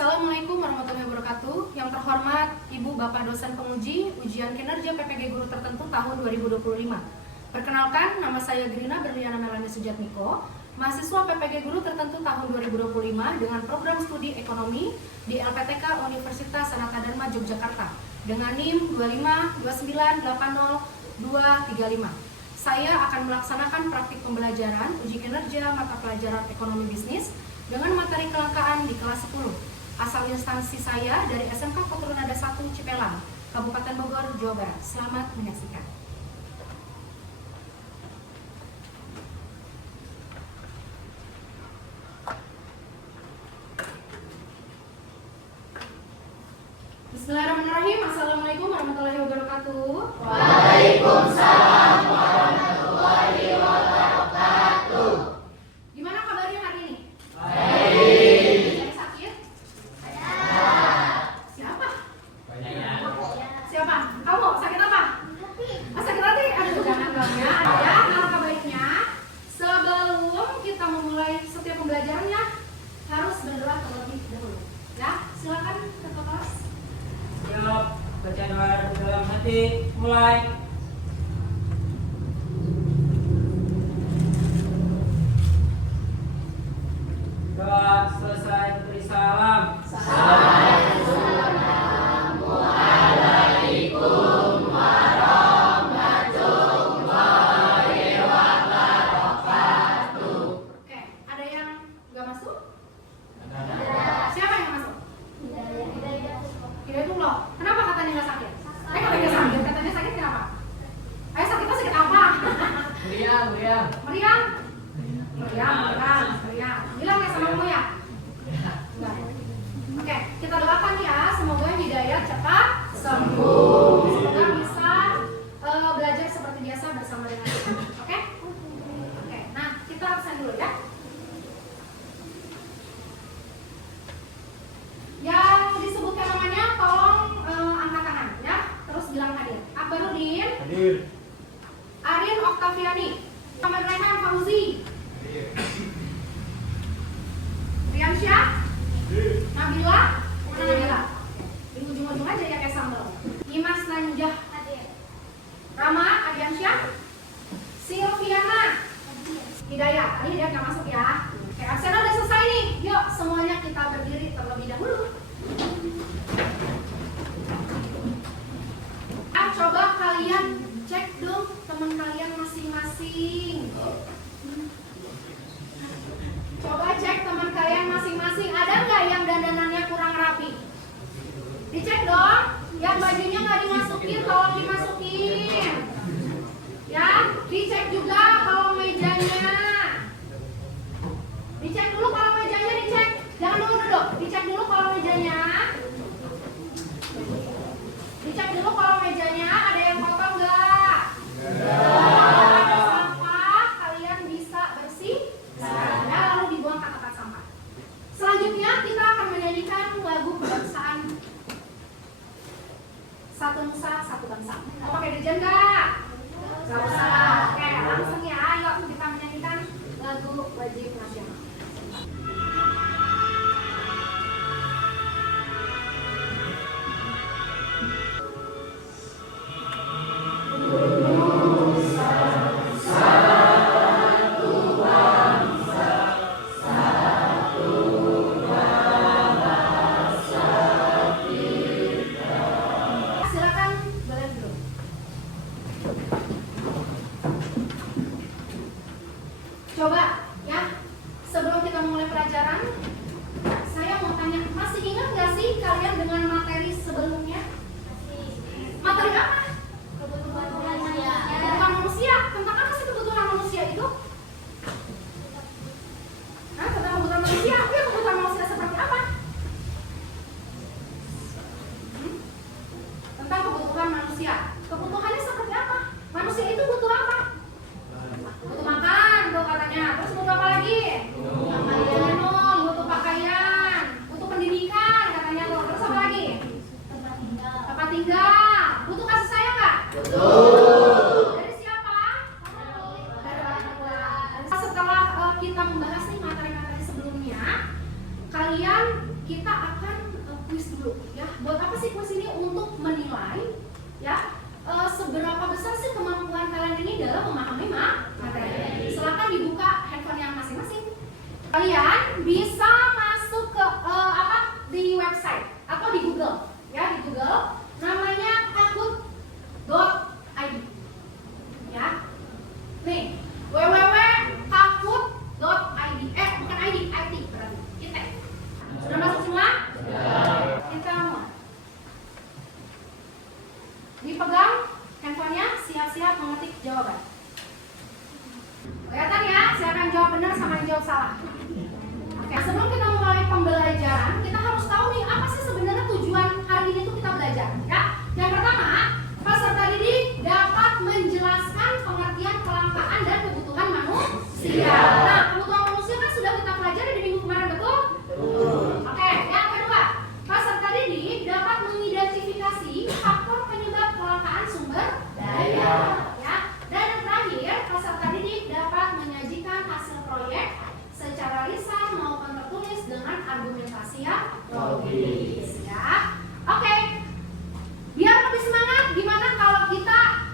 Assalamualaikum warahmatullahi wabarakatuh. Yang terhormat Ibu Bapak dosen penguji ujian kinerja PPG Guru tertentu tahun 2025. Perkenalkan, nama saya Grina Berliana Melani Sujatmiko, mahasiswa PPG Guru tertentu tahun 2025 dengan program studi ekonomi di LPTK Universitas Sanata Dharma Yogyakarta dengan NIM 2580235. Saya akan melaksanakan praktik pembelajaran uji kinerja mata pelajaran ekonomi bisnis dengan materi kelangkaan di kelas 10. Asal instansi saya dari SMK Keturunada 1 Cipelang, Kabupaten Bogor, Jawa Barat. Selamat menyaksikan. Bismillahirrahmanirrahim. Assalamualaikum warahmatullahi wabarakatuh. Waalaikumsalam warahmatullahi wabarakatuh. Gimana kabarnya hari ini? Baik. Ada sakit? Ada. Siapa? Banyak. Siapa? Kamu sakit apa? Sakit hati? Aduh, jangan dong ya. Ya, alangkah baiknya sebelum kita memulai setiap pembelajarannya harus berdoa terlebih dahulu. Ya, silakan ketua kelas. Siap. Bacaan doa dalam hati. Mulai. Doa selesai beri salam. Assalamualaikum warahmatullahi wabarakatuh. Oke, ada yang nggak masuk? Ada. Siapa yang masuk? Hidayatullah. Kenapa katanya nggak sakit? Katanya sakit. Katanya sakit kenapa? Sakitnya sakit apa? Meriam. Meriam? Meriam. Bilang ya sama kamu ya? Enggak. Oke, kita doakan ya, semoga Hidayat cepat sembuh. Semoga bisa belajar seperti biasa bersama dengan kita. Oke? Oke, nah kita absen dulu ya. Yang disebutkan namanya tolong angkat tangan ya, terus bilang hadir. Akbarudin, Hadir. Arin Oktaviani, Muhammad Rehan Fauzi, Riansyah, Nabila, mana Nabila? Di ujung-ujung aja ya kayak sambal. Dimas Nanjah, Rama Adiansyah, Silviana, Hidayat. Tadi Hidayat nggak masuk ya. Oke, absen udah selesai nih. Yuk semuanya kita berdiri terlebih dahulu. Coba kalian cek dong teman kalian masing-masing. Coba cek teman kalian masing-masing. Ada nggak yang dandanannya kurang rapi? Dicek dong. Yang bajunya nggak dimasukin, tolong dimasukin. Ya, dicek juga kalau mejanya. Dicek dulu kalau mejanya, dicek. Jangan dulu duduk. Dicek dulu kalau mejanya. Dicek dulu kalau mejanya ada yang kotor nggak? Kalau ada sampah, kalian bisa bersih. Lalu dibuang ke tempat sampah. Selanjutnya kita akan menyanyikan lagu kebangsaan Satu Nusa Satu Bangsa. Mau pakai dirjen nggak? Nggak usah. Oke, langsung ya. Ayo kita menyanyikan lagu wajib nasional. dulu ya. Buat apa sih kuis ini? Untuk menilai ya seberapa besar sih kemampuan kalian ini dalam memahami materi. Silakan dibuka handphone yang masing-masing. Kalian bisa masuk ke di website atau di Google ya, di Google namanya kahoot.id ya. Nih, www.kahoot.id. Bukan ID, IT berarti. IT. Sudah masuk semua? Kita mulai. Dipegang handphonenya, siap-siap mengetik jawaban. Kelihatan ya, siapa yang jawab benar sama yang jawab salah. Oke, sebelum kita mulai pembelajaran, kita harus tahu nih apa sih sebenarnya tujuan hari ini tuh kita belajar ya. Yang pertama, peserta didik dapat menjelaskan pengertian kelangkaan dan kebutuhan manusia. Nah, kebutuhan manusia kan sudah kita pelajari di minggu kemarin, betul? Oke, yang kedua, peserta didik dapat mengidentifikasi faktor penyebab kelangkaan sumber daya ya. Dan yang terakhir, peserta didik dapat menyajikan hasil proyek secara lisan maupun tertulis dengan argumentasi yang logis ya. Oke. Biar lebih semangat, gimana kalau kita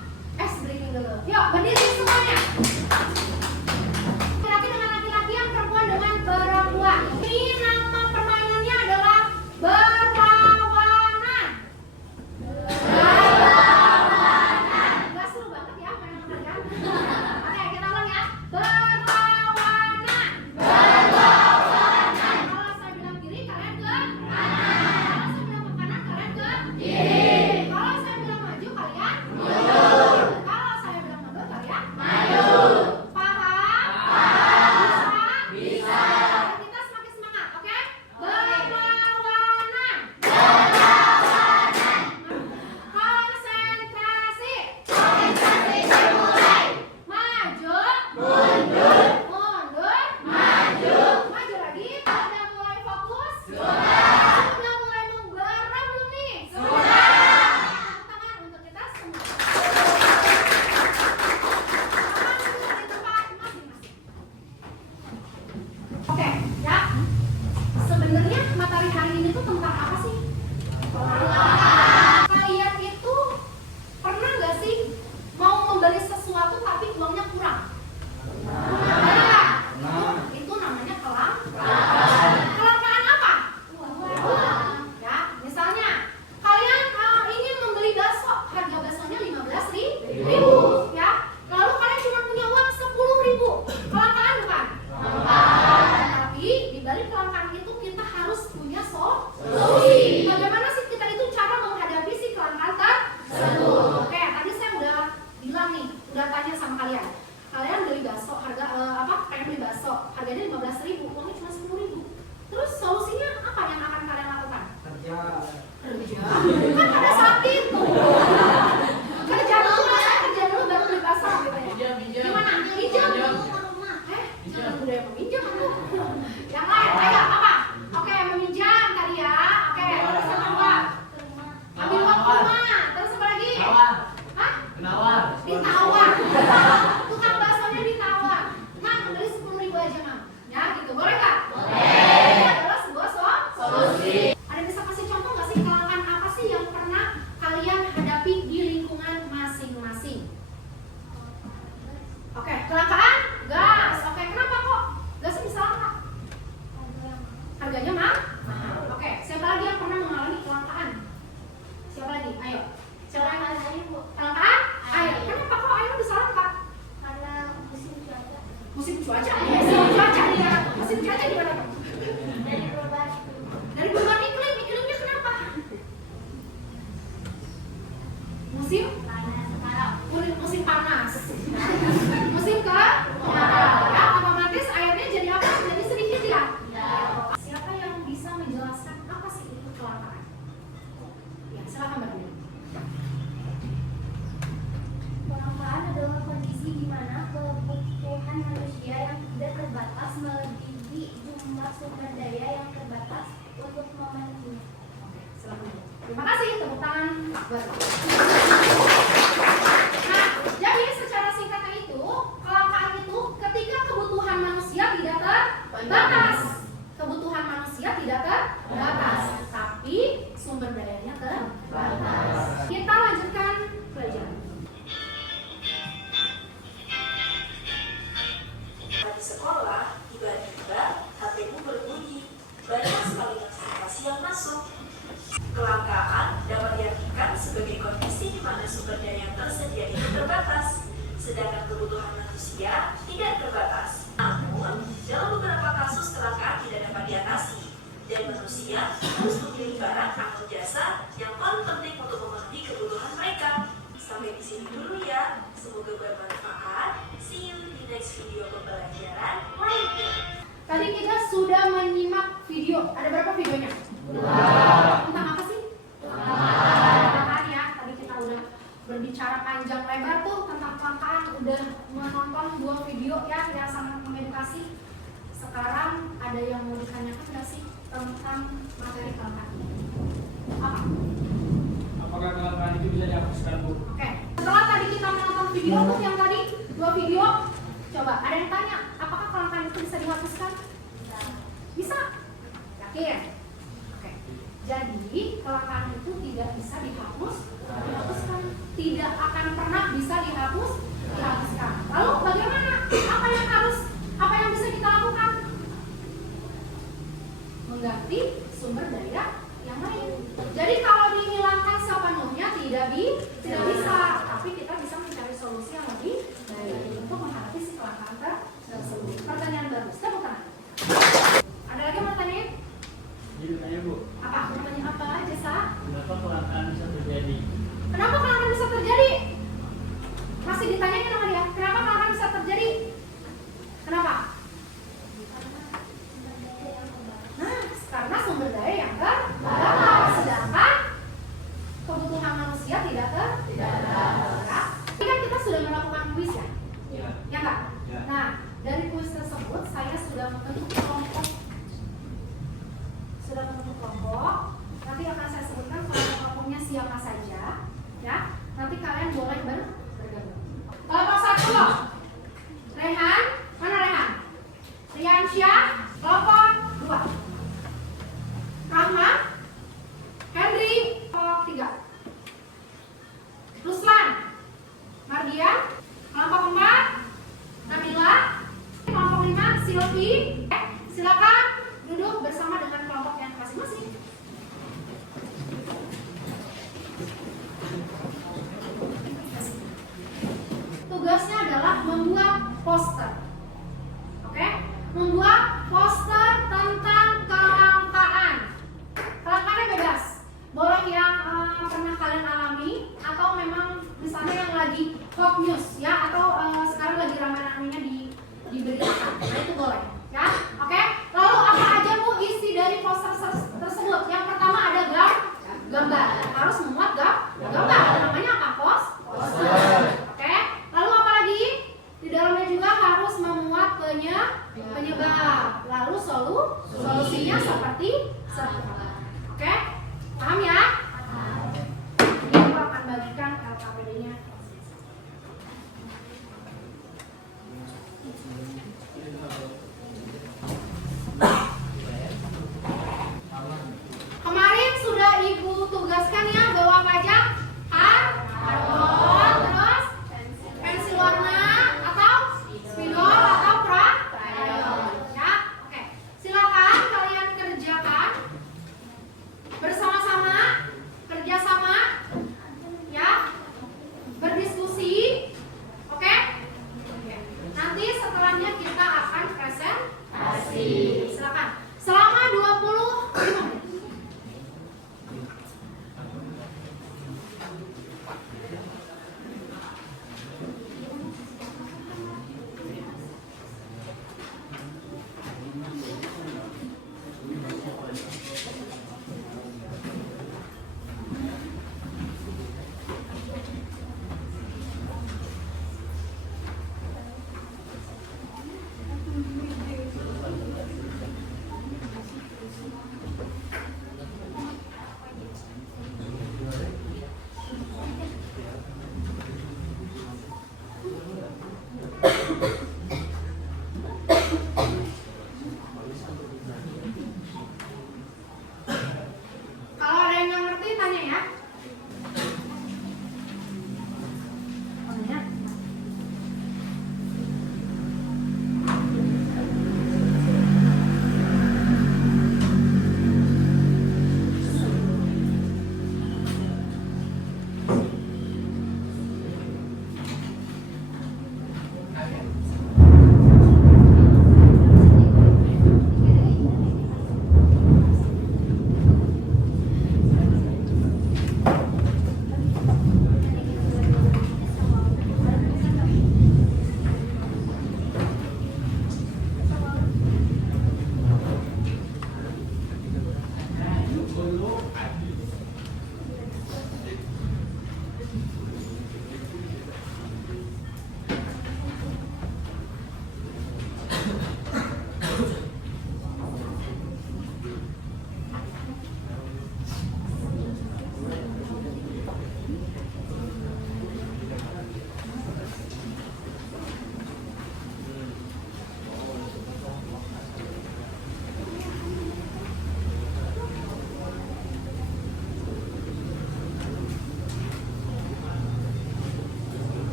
breaking dulu. Yuk, berdiri semuanya. Laki-laki dengan laki-laki, yang perempuan dengan perempuan. Ini nama permainannya adalah berlawanan. Gak seru banget ya mainan kalian. Oke, kita ulang ya. Berlawanan. Kalau saya bilang kiri, kalian ke kanan. Kalau saya bilang ke kanan, kalian ke kiri. Kalau saya bilang maju, kalian mundur. Kalau saya bilang mundur, kalian maju. Paham? Bisa? Kita semakin semangat, oke? Berlawanan. Konsentrasi. Dimulai. Maju. Mundur. Maju. Maju lagi. Sudah mulai fokus? Sudah mulai menggerak belum nih? Tangan untuk kita semua. Tangan duduk di tempat masing-masing. Oke, ya. Sebenarnya materi hari ini tuh tentang apa sih? Kalian itu pernah nggak sih mau membeli sesuatu tapi uangnya kurang? Itu namanya kelangkaan apa? Ya, misalnya kalian ingin membeli bakso, harga baksonya 15.000 ya. Lalu kalian cuma punya uang 10.000. Kelangkaan bukan? Tapi di balik kelangkaan itu kita harus punya solusi. Bagaimana sih kita itu cara menghadapi si kelangkaan tersebut? Oke, tadi saya udah bilang nih, udah tanya sama kalian. Kalian beli bakso harga pengen beli bakso, harganya 15.000, uangnya cuma 10.000. Terus solusinya apa yang akan kalian lakukan? Kerja. Kan pada saat itu. Kerja dulu baru beli bakso gitu ya. Gimana? Pinjam. Jangan budaya meminjam aku. Yang lain, ayo apa? Oke, meminjam tadi ya. Oke, terus yang kedua. Ambil uang rumah. Terus apa lagi? Hah? Ditawar. Tukang baksonya ditawar. Mang, beli 10.000 aja, Mang. Ya, gitu. Boleh nggak? Boleh. Ini adalah sebuah solusi. Ada bisa kasih contoh nggak sih kelangkaan apa sih yang pernah kalian hadapi di lingkungan masing-masing? Oke, kelangkaan gas. Oke, kenapa kok gas bisa langka? Harganya mahal? Oke, siapa lagi yang pernah mengalami kelangkaan? Siapa lagi? Ayo. Siapa yang mengalami kelangkaan? Ayo. Kenapa kok air bisa langka? Karena musim cuaca. Musim cuaca? Musim cuaca ya. Musim cuaca di mana? Dari perubahan Dari perubahan iklimnya kenapa? Musim musim panas. Musim kemarau. Ya, otomatis airnya jadi apa? Jadi sedikit ya. Siapa yang bisa menjelaskan apa sih itu kelangkaan? Ya, silakan berdiri. kelangkaan adalah kondisi di mana kebutuhan manusia yang tidak terbatas melebihi jumlah sumber daya yang terbatas untuk memenuhinya. Silakan. Terima kasih, tepuk tangan. Nah, jadi secara singkatnya itu, kelangkaan itu ketika kebutuhan manusia tidak terbatas. Kebutuhan manusia tidak terbatas, tapi sumber dayanya terbatas. Kita lanjutkan pelajaran. Di sekolah, tiba-tiba HP-mu berbunyi. Banyak sekali notifikasi yang masuk. Kelangkaan dapat diartikan sebagai kondisi di mana sumber daya yang tersedia itu terbatas, sedangkan kebutuhan manusia tidak terbatas. Namun, dalam beberapa kasus kelangkaan tidak dapat diatasi, dan manusia harus memilih barang atau jasa yang paling penting untuk memenuhi kebutuhan mereka. Sampai di sini dulu ya. Semoga bermanfaat. See you di next video pembelajaran lainnya. Tadi kita sudah menyimak video. Ada berapa videonya? Tentang apa sih? Kelangkaan ya. Tadi kita udah berbicara panjang lebar tuh tentang kelangkaan. Udah menonton 2 video ya yang sangat mengedukasi. Sekarang ada yang mau ditanyakan nggak sih tentang materi kelangkaan? Apa? Apakah kelangkaan itu bisa dihapuskan, Bu? Oke. Setelah tadi kita menonton video tuh yang tadi 2 video, coba ada yang tanya, apakah kelangkaan itu bisa dihapuskan? Bisa? Yakin? Oke. Jadi kelangkaan itu tidak bisa dihapuskan, tidak akan pernah bisa dihapuskan. Lalu bagaimana? Apa yang bisa kita lakukan? Mengganti sumber daya yang lain. Jadi kalau dihilangkan sepenuhnya tidak bisa, tapi kita bisa mencari solusi yang lebih baik untuk menghadapi si kelangkaan tersebut. Pertanyaan bagus, tepuk tangan. Ada lagi yang mau tanyain? Jadi tanya, Bu, Apa? Mau tanya apa aja, Sa? kenapa kelangkaan bisa terjadi? Kenapa kelangkaan bisa terjadi? Masih ditanyain sama dia, kenapa kelangkaan bisa terjadi? Kenapa? Nah, karena sumber daya yang terbatas, sedangkan kebutuhan manusia tidak terbatas. Ini kan kita sudah melakukan kuis ya? Ya. Ya nggak? Ya. Nah, dari kuis tersebut saya sudah membentuk kelompok. Nanti akan saya sebutkan kelompok-kelompoknya siapa saja. Ya, nanti kalian boleh bergabung. Kelompok 1 loh. Rehan, mana Rehan? Riansyah, kelompok 2. Rahma, Henry, kelompok 3. Ruslan, Mardian, kelompok 4. Nabila, kelompok 5. Silvi, silakan duduk bersama dengan kelompok yang masing-masing. Tugasnya adalah membuat poster. Oke? Membuat poster tentang kelangkaan. Kelangkaannya bebas. Boleh yang pernah kalian alami atau memang misalnya yang lagi hot news ya, atau sekarang lagi ramai-ramainya diberitakan. Nah, itu boleh. Ya? Oke? Lalu apa aja Bu isi dari poster tersebut? Yang pertama ada gambar. Harus memuat gambar. Namanya apa? Poster. Oke? Lalu apa lagi? Di dalamnya juga harus memuat penyebab. Lalu solusinya seperti apa? Oke? Paham ya? Ini aku akan bagikan LKPD-nya.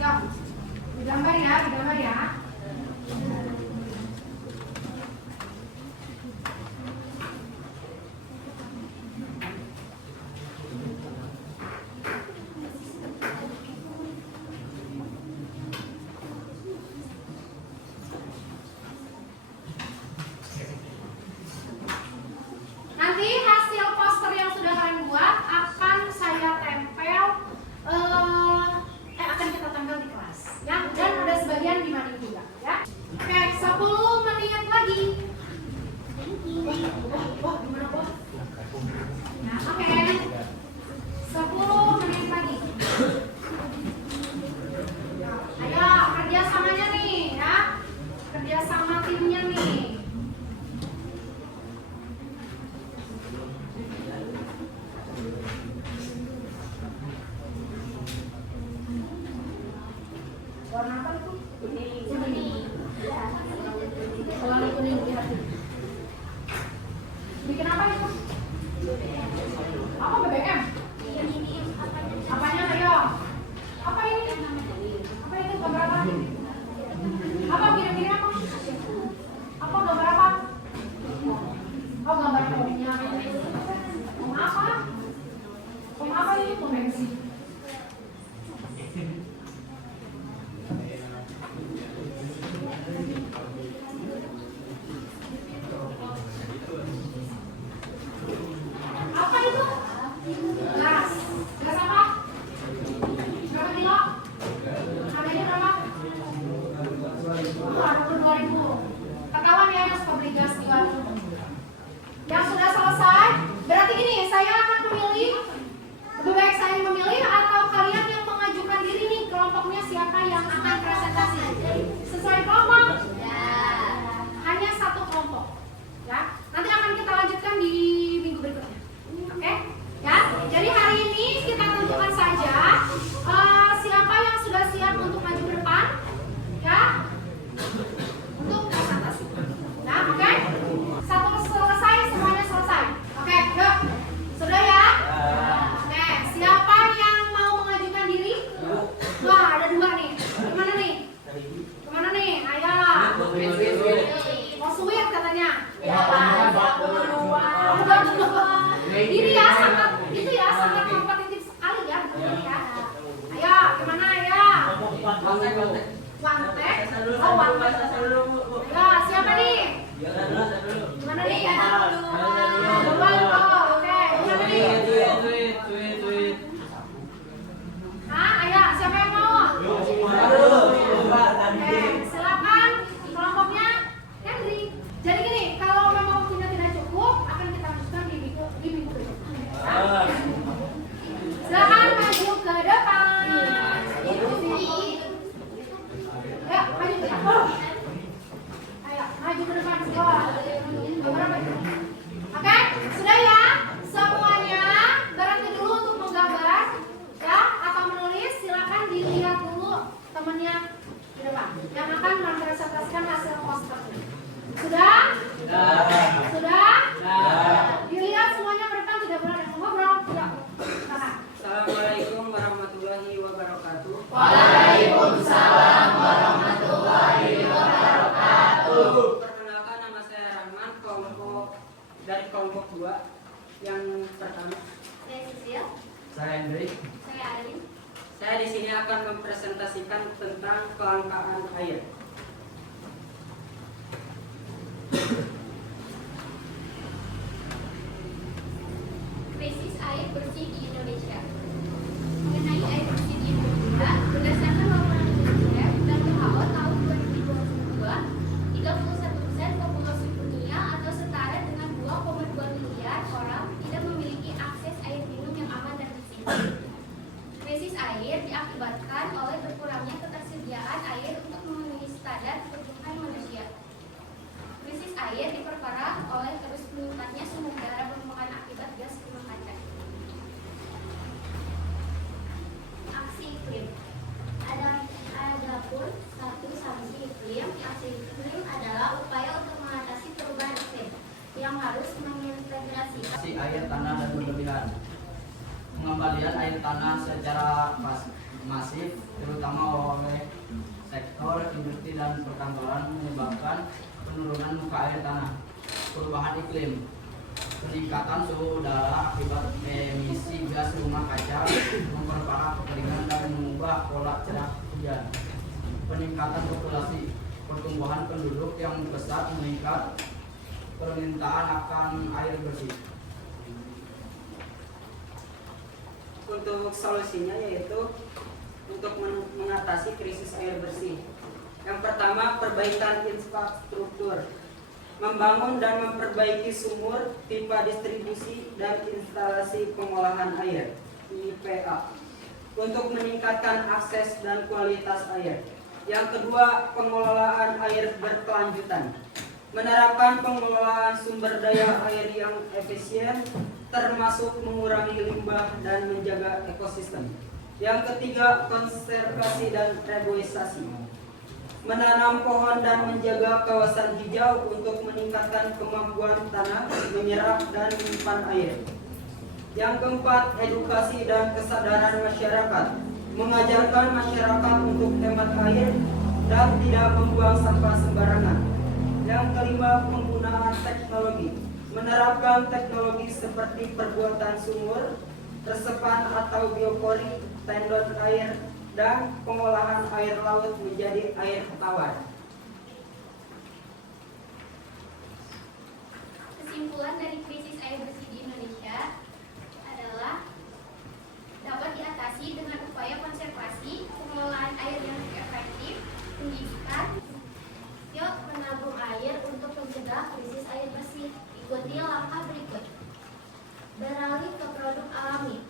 Yuk, digambar ya. Nanti hasil poster yang sudah kalian buat akan saya tempel, akan kita tempel di kelas, ya. Dan ada sebagian di mana juga, ya. Oke, 10 menit lagi. Wah, gimana bos? Nah, oke. 10 menit lagi. Ayo kerjasamanya nih, ya. Kerjasama timnya nih. Warna apa itu? Kuning. Warna kuning lihat. Bikin apa itu? Apa BBM? Apanya ayo? Apa ini? Apa itu gambar apa? Apa kira-kira apa? Apa gambar apa? Oh, gambar pomnya. Pom apa? Pom apa ini? Pom bensin. Apa itu? Gas. Gas apa? Berapa kilo? Harganya berapa? Oh, ada 2.000. Ketahuan ya yang suka beli gas di warung. Yang sudah selesai, berarti gini, saya akan memilih, lebih baik saya memilih atau kalian yang mengajukan diri nih, kelompoknya siapa yang akan presentasi? Sesuai kelompok? Hanya satu kelompok, ya. Nanti akan kita lanjutkan di minggu berikutnya. Oke, ya. Jadi hari ini kita tentukan saja siapa yang sudah siap untuk maju ke depan, ya, untuk presentasi. Nah, oke. Satu selesai, semuanya selesai. Oke, yuk. Sudah ya? Oke, siapa yang mau mengajukan diri? Wah, ada 2 nih. Kemana nih? Kemana nih? Ayo. Mau sweet katanya. Ini ya sangat itu ya sangat kompetitif sekali ya, betul ya. Ayo, kemana ya? Wantek. Oh, wantek. Ayo, siapa nih? Gimana nih? Duluan, oh, oke. Gimana nih? Hah, ayo, siapa yang mau? Oke, silakan kelompoknya Henry. Jadi gini, kalau memang waktunya tidak cukup, akan kita lanjutkan di minggu berikutnya. Ya. Silakan maju ke depan. Ayo, maju ke depan. Ayo, maju ke depan sekolah. Oke, sudah ya? Semuanya berhenti dulu untuk menggambar, ya, atau menulis. Silakan dilihat dulu temannya di depan yang akan mempresentasikan hasil poster. Sudah? Sudah? Dilihat semuanya ke depan, tidak boleh ada yang ngobrol. Tidak. Assalamualaikum warahmatullahi wabarakatuh. Waalaikumsalam warahmatullahi wabarakatuh. Perkenalkan, nama saya Rahman, dari kelompok 2 yang pertama. Saya Sisil. Saya Hendrik. Saya Arin. Saya di sini akan mempresentasikan tentang kelangkaan air. Krisis air bersih di Indonesia. Mengenai air bersih di Indonesia, berdasarkan laporan UNICEF dan WHO tahun 2022, 31% populasi dunia atau setara dengan 2,2 miliar orang tidak memiliki akses air minum yang aman dan bersih. Krisis air diakibatkan oleh berkurangnya ketersediaan air untuk memenuhi masif, terutama oleh sektor industri dan perkantoran, menyebabkan penurunan muka air tanah, perubahan iklim, peningkatan suhu udara akibat emisi gas rumah kaca, memperparah kekeringan dan mengubah pola curah hujan, peningkatan populasi, pertumbuhan penduduk yang pesat meningkat, permintaan akan air bersih. Untuk solusinya yaitu untuk mengatasi krisis air bersih. Yang pertama, perbaikan infrastruktur, membangun dan memperbaiki sumur, pipa distribusi, dan instalasi pengolahan air (IPA) untuk meningkatkan akses dan kualitas air. Yang kedua, pengelolaan air berkelanjutan, menerapkan pengelolaan sumber daya air yang efisien, termasuk mengurangi limbah dan menjaga ekosistem. Yang ketiga, konservasi dan reboisasi, menanam pohon dan menjaga kawasan hijau untuk meningkatkan kemampuan tanah menyerap dan menyimpan air. Yang keempat, edukasi dan kesadaran masyarakat, mengajarkan masyarakat untuk hemat air dan tidak membuang sampah sembarangan. Yang kelima, penggunaan teknologi, menerapkan teknologi seperti perbuatan sumur, resepan atau biopori, tendon air, dan pengolahan air laut menjadi air tawar. Kesimpulan dari krisis air bersih di Indonesia adalah dapat diatasi dengan upaya konservasi, pengelolaan air yang efektif, pendidikan. Yuk menabung air untuk mencegah krisis air bersih. Ikuti langkah berikut. Beralih ke produk alami.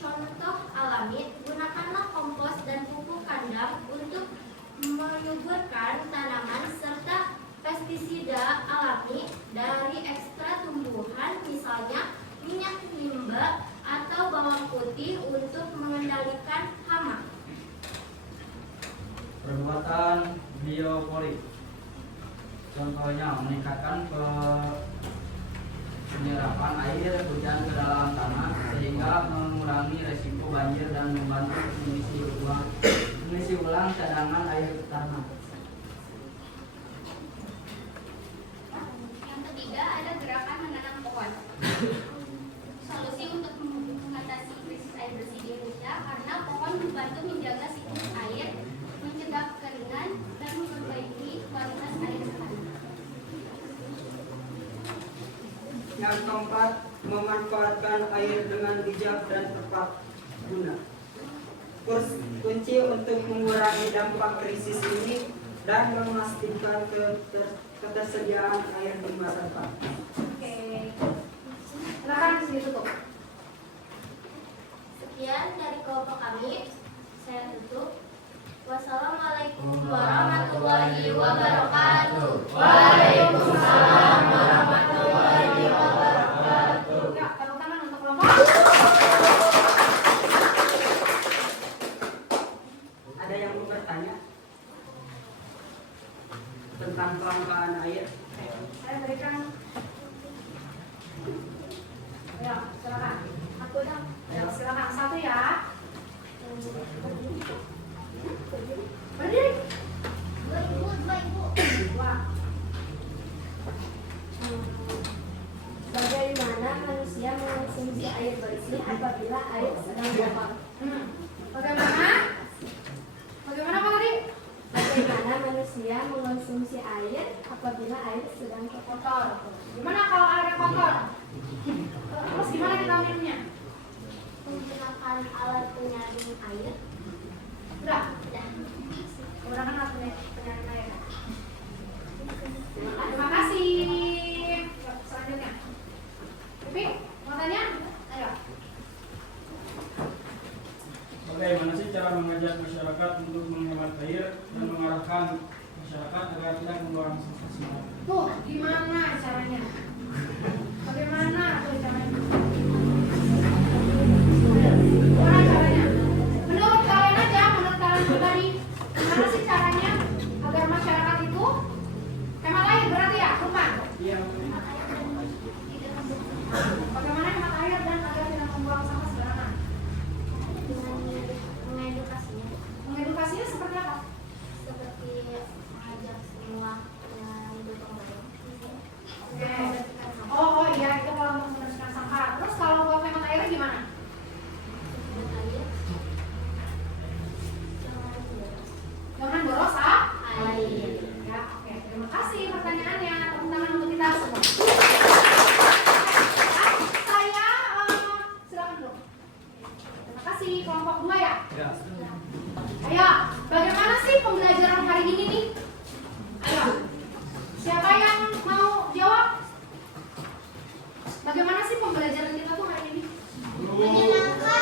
Contoh alami, gunakanlah kompos dan pupuk kandang untuk menyuburkan tanaman serta pestisida alami dari ekstrak tumbuhan, misalnya minyak limba atau bawang putih untuk mengendalikan hama. Perbuatan biopori, contohnya meningkatkan penyerapan air hujan ke dalam tanah sehingga mengurangi resiko banjir dan membantu mengisi ulang cadangan air tanah. Yang ketiga, ada gerakan menanam pohon. Solusi untuk mengatasi krisis air bersih di Indonesia karena pohon membantu menjaga siklus air, mencegah kekeringan, dan memperbaiki kualitas air tanah. Yang keempat, memanfaatkan air dengan bijak dan tepat guna. Kunci untuk mengurangi dampak krisis ini dan memastikan ketersediaan air di masa depan. Oke. Silakan ditutup. Sekian dari kelompok kami, saya tutup. Wassalamualaikum warahmatullahi wabarakatuh. Waalaikumsalam warahmatullahi wabarakatuh. Ya, tepuk tangan untuk kelompok. Ada yang mau bertanya tentang kelangkaan air? Saya berikan. Ya, silakan. Aku dong. Ya, silakan satu ya. Berdiri. Dua ibu. Wah. Bagaimana manusia mengonsumsi air bersih apabila air sedang kotor? Bagaimana? Bagaimana Pak tadi? Bagaimana manusia mengonsumsi air apabila air sedang Kotor. Gimana kalau airnya kotor? Terus gimana kita minumnya? menggunakan alat penyaring air? Udah. Udah. Menggunakan alat penyaring air. Terima kasih. Selanjutnya. Tapi, mau tanya? Ayo. Bagaimana sih cara mengajak masyarakat untuk menghemat air dan mengarahkan masyarakat agar tidak membuang sampah sembarangan? Tuh, gimana caranya? Bagaimana tuh caranya? Gimana caranya? Menurut kalian aja, menurut kalian pribadi, gimana sih caranya agar masyarakat itu hemat air berarti ya, Lukman? Iya. Bagaimana hemat air dan agar tidak membuang sampah sembarangan? Dengan mengedukasi pembelajaran hari ini nih? Ayo, siapa yang mau jawab? Bagaimana sih pembelajaran kita tuh hari ini? Menyenangkan.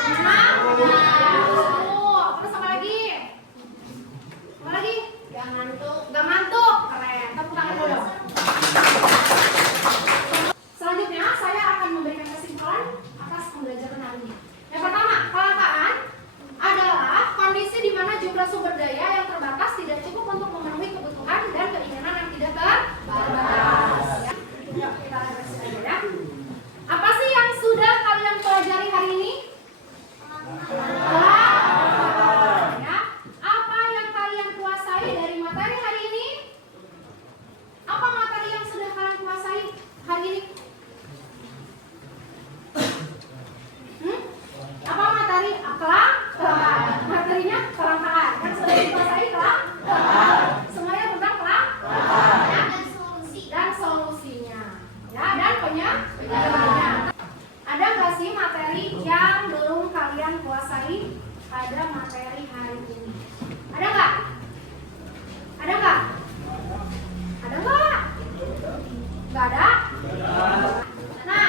Terus apa lagi? Apa lagi? Gak ngantuk. Gak ngantuk. Keren. Tepuk tangan dulu. Selanjutnya saya akan memberikan kesimpulan atas pembelajaran hari ini. Yang pertama, kelangkaan adalah kondisi di mana jumlah sumber daya yang terbatas tidak cukup untuk memenuhi kebutuhan dan keinginan yang tidak terbatas. Ya, kita refleksi aja ya. Apa sih yang sudah kalian pelajari hari ini? Ya. Apa yang kalian kuasai dari materi hari ini? Apa materi yang sudah kalian kuasai hari ini? Apa materi? Kelangkaan. Materinya kelangkaan. Kan sudah dikuasai kelangkaan. Semuanya tentang kelangkaan dan solusinya. Ya, dan penyebabnya. Ada nggak sih materi yang belum kalian kuasai pada materi hari ini? Ada nggak? Ada nggak? Ada nggak? Nggak ada? Nah,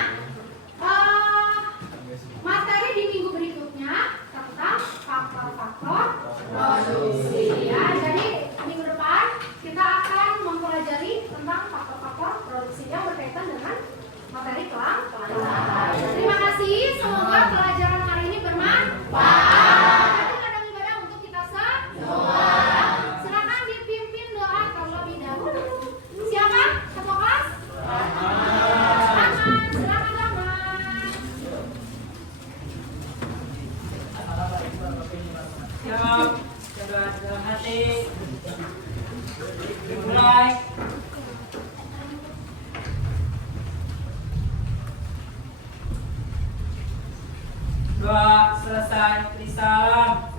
materi di minggu berikutnya tentang faktor-faktor produksi. Ya, jadi minggu depan kita akan mempelajari tentang faktor-faktor produksi yang berkaitan dengan materi kelangkaan. Terima kasih, semoga pelajaran hari ini bermanfaat. Kadang-kadang untuk kita semua. Silakan dipimpin doa terlebih dahulu. Siapa? Ketua kelas? Rahman. Silakan Rahman. Siap, jaga dalam hati. Dimulai. Doa selesai. Salam.